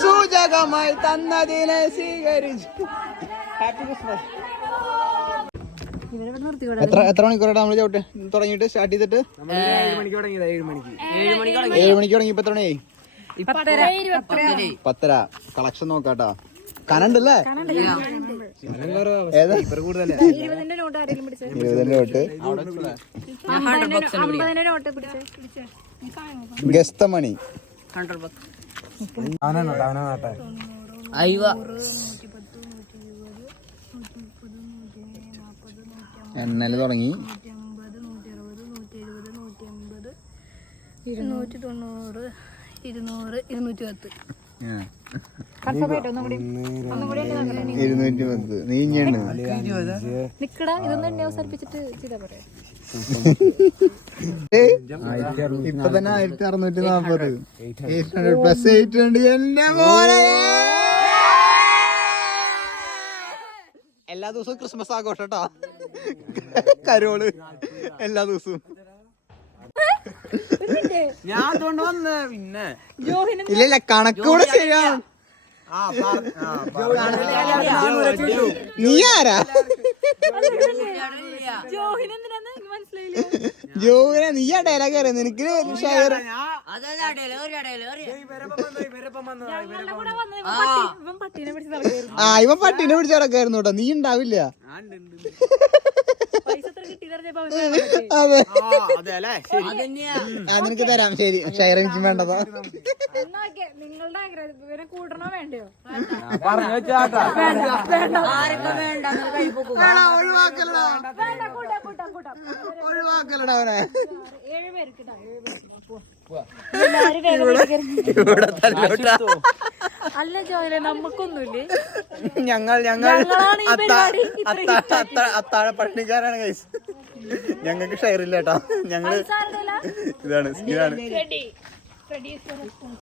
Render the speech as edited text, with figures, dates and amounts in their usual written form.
സൂചകമായി തന്നതിനെ സ്വീകരിച്ചു. Happy Christmas. എത്ര മണിക്കൂറാണ് നമ്മള് ചവിട്ട് തുടങ്ങിയിട്ട് സ്റ്റാർട്ട് ചെയ്തിട്ട്? 7 മണിക്ക് തുടങ്ങി. ഇപ്പൊ എത്ര മണിയായി? 10:30. കളക്ഷൻ നോക്കാട്ടാ. കനണ്ടല്ലേ? ഏതാ 20ന്റെ നോട്ട്? ഗസ്ത മണി എണ്ണല് തുടങ്ങി. 210 210 നീഞ്ഞാണ് നിക്കടാ. ഇതൊന്നും എന്നെ അവസാനിപ്പിച്ചിട്ട് ചെയ്താ പറയാ. ഇപ്പൊ തന്നെ 1640 പ്ലസ് 800. എന്റെ പോലെ എല്ലാ ദിവസവും ക്രിസ്മസ് ആഘോഷട്ടാ. കരോള് എല്ലാ ദിവസവും. ഞാൻ വന്ന പിന്നെ ഇല്ല കണക്കൂടെ ശരിയാണ്. നീ ആരാ? ജോഹിന നീയാ ഡയലോഗ് അറിയാം. നിനക്ക് ഷെയർ ഇവൻ പട്ടീനെ പിടിച്ച് നടക്കായിരുന്നു കേട്ടോ. നീ ഉണ്ടാവില്ല. അതെ നിനക്ക് തരാം. ശരി ഷെയർ എനിക്ക് വേണ്ടതാ. നിങ്ങളുടെ ആഗ്രഹം കൂടണോ വേണ്ടയോ? ഒഴിവാക്കലടാ അവനെ. അല്ല ജോയില നമുക്കൊന്നുമില്ലേ? ഞങ്ങൾ അത്താഴ പട്ടിണിക്കാരാണ് ഗൈസ്. ഞങ്ങൾക്ക് ഷെയർ ഇല്ല കേട്ടോ. ഞങ്ങള് ഇതാണ്